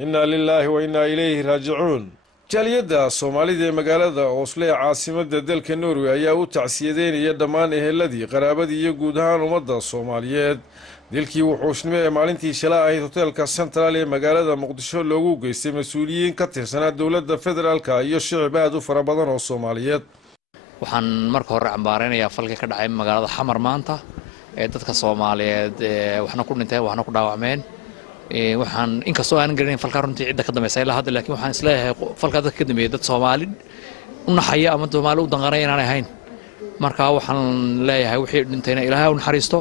إنا لله وإنا إليه راجعون. جاليدا Soomaalida ee magaalada Oslo ee caasimadda dalka Norway ayaa u tacsiyadeynaya dhammaan eheladii qaraabadii iyo guud ahaan ummadda Soomaaliyeed dilkii wuxuushnimo ee maalintii shalay ahayd hoteelka Central ee magaalada Muqdisho loogu geystay mas'uuliyiin ka tirsanaa dawladda federaalka iyo shicib aad u fara badan oo Soomaaliyeed. waxaan marka hore cambaareynayaa falka ka dhacay magaalada Xamar maanta ee dadka Soomaaliyeed waxna ku dhintay waxna ku dhaawacmeen waxaan inkastoo aan garin falka runtii cid ka dambeysay la hadda laakiin waxaan isleeyahay falka dadka ka dambeeyay dad Soomaali u naxaya ama Soomaali u danqanay inaan ahayn marka waxaan leeyahay wixii dhintayna Ilaahay u naxariisto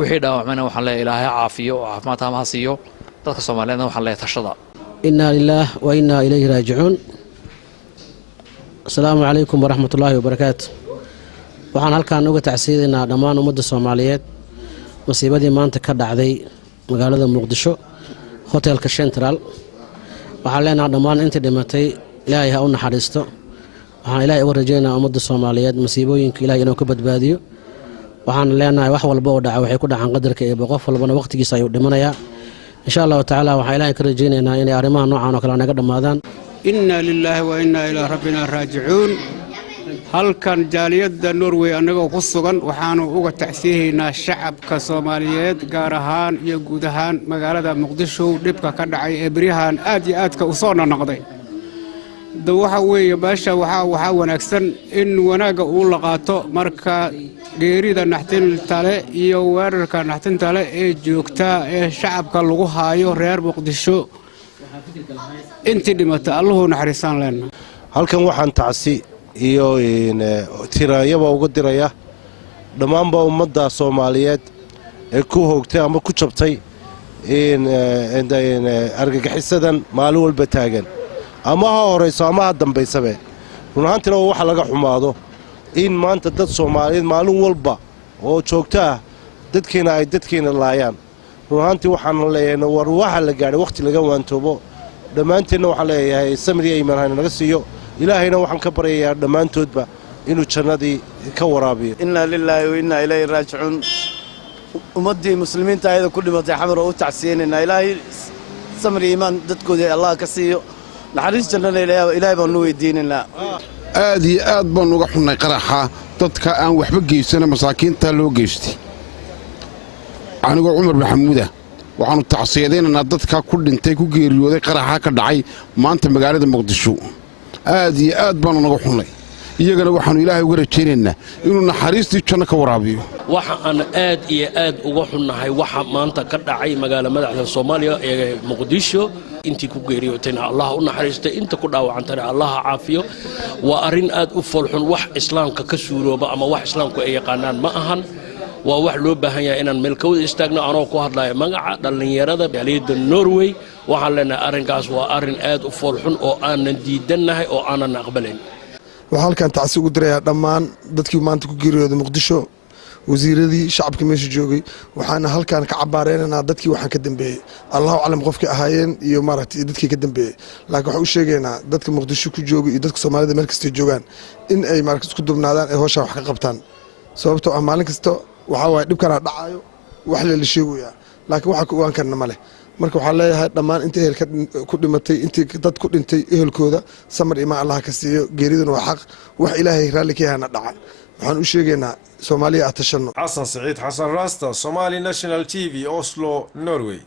wixii dhaawacmayna waxaan leeyahay Ilaahay caafiyo caafimaad ama siiyo dadka Soomaaliyeedna waxaan leeyahay tashada inna lillahi wa inna ilayhi raaji'uun. Assalaamu alaykum wa rahmatullahi wa barakaatuh. waxaan halkaan uga tacsiyadeynaa dhammaan ummadda Soomaaliyeed masiibadii maanta ka dhacday magaalada Muqdisho hoteelka Central. waxaan leenahay dhammaan intii dhimatay Ilaahay ha u naxariisto. waxaan Ilaahay uga rajaynayaa ummadda Soomaaliyeed masiibooyinka Ilaahay inuu ka badbaadiyo. waxaan leenahay wax walba oo dhaca waxay ku dhacaan qadarka ee qof walbana waqtigiisa ayuu dhimanayaa. insha Allah ta'ala waxaan Ilaahay ka rajaynaynaa inay arrimaha noocan oo kale naga dhamaadaan. inna lillahi wa inna ilayhi rabbina raaji'uun. halkan jaaliyadda Norway anagoo ku sugan waxaanu uga tacsiyadeynaa shacabka Soomaaliyeed gaar ahaan iyo guud ahaan magaalada Muqdisho dhibka ka dhacay ee bariyahan aad iyo aadka u soo noqday. waxa weeye baasha waxa wanaagsan in wanaaga uu la qaato marka geerida naxtin tale iyo weerarka naxtin tale ee joogta ee shacabka lagu haayo reer Muqdisho intii dhimata Allahu naxariisan leena. halkan waxaan tacsi iyo tiraayaba uga diraya dhammaanba ummadda Soomaaliyeed ee ku hoogtay ama ku jabtay argagixisadan maalin walba taagan ama ha horeyso ama ha dambaysabe run ahaantina waxa laga xumaado in maanta dad Soomaaliyeed maalin walba oo joogta dadkeena ay dadkeena laayaan. run ahaantii waxaan leeyahay war waxa la gaaray waqti laga waantoobo dhammaanteena waxa leeyahay samriye iimaan naga siiyo ilaahayna waxaan ka baryayaa dhammaantoodba inuu jannadii ka waraabiyo. inna lillahi wa inna ilayhi raaji'uun. ummadii muslimiinta ayada ku dhimatay Xamar oo u tacsiyeynaa Ilaahay samri iimaan dadkooda Allah ka siiyo naxariis jannada Ilaahay baan u weydiinaynaa. aad iyo aad baan uga xunnay qaraxa dadka aan waxba geysan masaakiinta loo geystay. anigu Umar Maxamuud waxaanu tacsiyadeynaa dadka ku dhintay ku geeriyooday qaraxa ka dhacay maanta magaalada Muqdisho. aad iyo aad baan uga xunnay iyagana waxaanu Ilaahay uga rajaynaynaa inuu naxariistii janno ka waraabiyo. waxa aan aad iyo aad uga xunnahay waxa maanta ka dhacay magaalada madaxda Soomaaliya ee Muqdisho intii ku geeriyootayna Allah u naxariisto inta ku dhaawacantana Allah caafiyo. waa arin aad u foolxun wax islaamka ka suurooba ama wax islaamku ay yaqaanaan ma ahan. waa wax loo baahan yahay inaan meel ka wada istaagno anoo ku hadlayo magaca dhalinyarada jaaliyadda Norway. waxaan leenahay arrinkaas waa arrin aad u foolxun oo aanan diidanahay oo aanan aqbalayn. waxaan halkan tacsi ugu dirayaa dhammaan dadkii maanta ku geeriyooday Muqdisho wasiiradii shacabka meesha joogay waxaana halkan ka cabaareynaa dadkii waxaan ka dambeeyay Allahu aclam qofkii ahaayeen iyo maaragtay dadkii ka dambeeyay laakiin waxa uu sheegaynaa dadka Muqdisho ku joogay iyo dadka Soomaalida meel kasta joogaan in ay maaragtay isku dubnaadaan ee hawsha wax ka qabtaan sababtoo ah maalin kasta waxa way dhibkana dhacayo wax la sheegayaa laakiin waxa ku ogaan karna ma leh. marka waxaan leeyahay dhammaan inta ehelka ku dhimatay intii dad ku dhintay ehelkooda samar iimaan Allah ka siiyo geeriduna waa xaq wax Ilaahay raali ka yahay dhaca. waxaan u sheegaynaa Soomaaliya atashano. Xasan Saciid Xasan Rasta Somali National TV Oslo Norway.